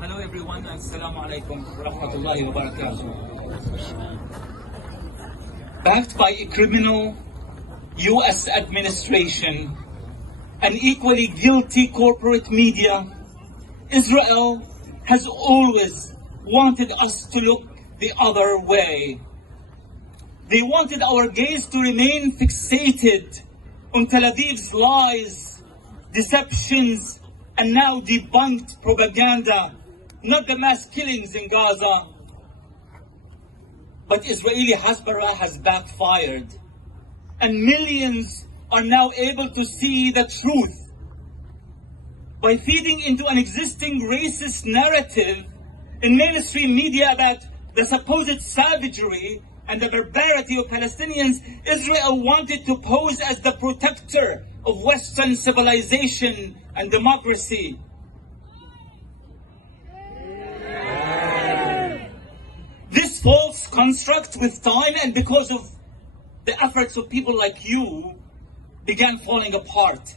Hello everyone, Assalamu alaikum wa rahmatullahi wa barakatuh. Backed by a criminal US administration and equally guilty corporate media, Israel has always wanted us to look the other way. They wanted our gaze to remain fixated on Tel Aviv's lies, deceptions, and now debunked propaganda, not the mass killings in Gaza. But Israeli Hasbara has backfired, and millions are now able to see the truth. By feeding into an existing racist narrative in mainstream media about the supposed savagery and the barbarity of Palestinians, Israel wanted to pose as the protector of Western civilization and democracy. This false construct, with time and because of the efforts of people like you, began falling apart.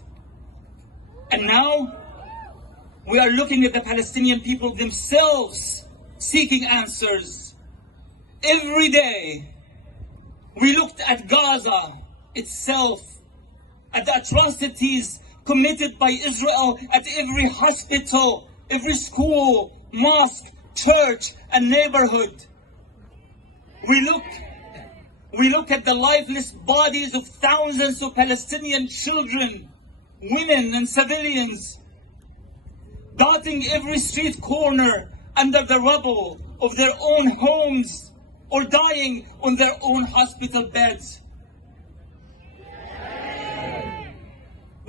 And now we are looking at the Palestinian people themselves seeking answers. Every day we looked at Gaza itself, at the atrocities committed by Israel at every hospital, every school, mosque, church, and neighborhood. We look at the lifeless bodies of thousands of Palestinian children, women, and civilians, dotting every street corner under the rubble of their own homes or dying on their own hospital beds.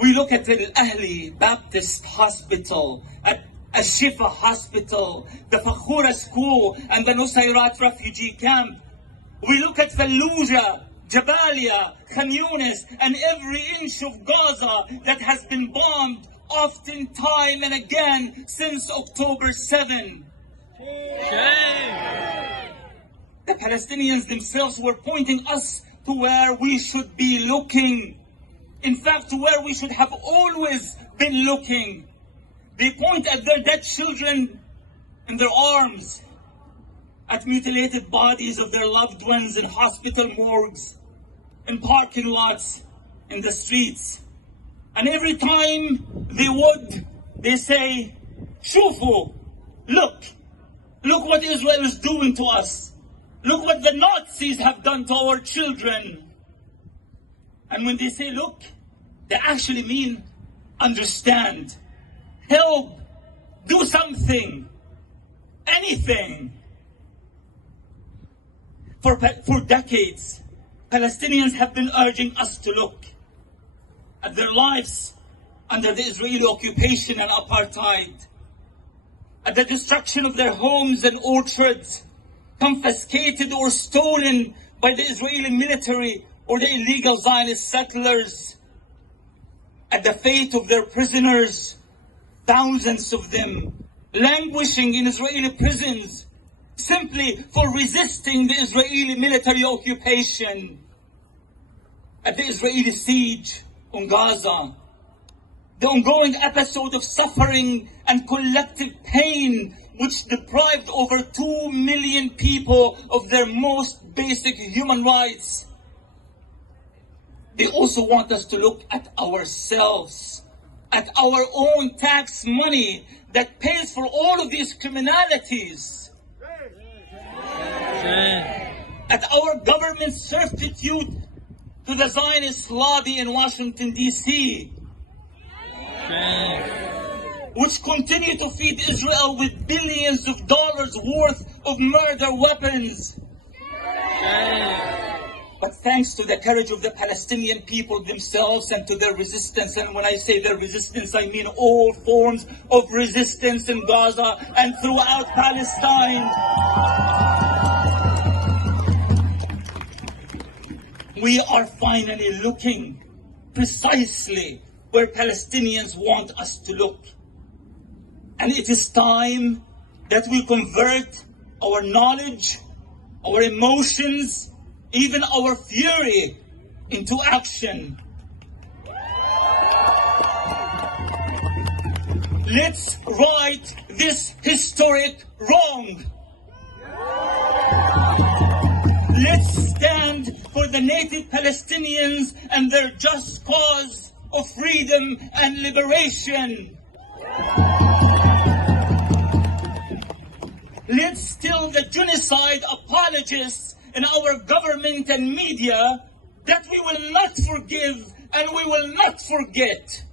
We look at Al Ahli Baptist Hospital, at Al-Shifa Hospital, the Fakhura School, and the Nusayrat refugee camp. We look at Fallujah, Jabalia, Khan Yunis, and every inch of Gaza that has been bombed often time and again since October 7. The Palestinians themselves were pointing us to where we should be looking. In fact, to where we should have always been looking. They point at their dead children in their arms, at mutilated bodies of their loved ones in hospital morgues, in parking lots, in the streets. And every time they say, Shufu, look what Israel is doing to us. Look what the Nazis have done to our children. And when they say look, they actually mean understand, help, do something, anything. For decades, Palestinians have been urging us to look at their lives under the Israeli occupation and apartheid, at the destruction of their homes and orchards, confiscated or stolen by the Israeli military or the illegal Zionist settlers, at the fate of their prisoners, thousands of them languishing in Israeli prisons simply for resisting the Israeli military occupation, at the Israeli siege on Gaza, the ongoing episode of suffering and collective pain which deprived over 2 million people of their most basic human rights. They also want us to look at ourselves, at our own tax money that pays for all of these criminalities, at our government certitude to the Zionist lobby in Washington, D.C., which continue to feed Israel with billions of dollars worth of murder weapons. But thanks to the courage of the Palestinian people themselves and to their resistance, and when I say their resistance, I mean all forms of resistance in Gaza and throughout Palestine, we are finally looking precisely where Palestinians want us to look. And it is time that we convert our knowledge, our emotions, even our fury into action. Let's right this historic wrong. Let's stand for the native Palestinians and their just cause of freedom and liberation. Let's tell the genocide apologists in our government and media that we will not forgive and we will not forget.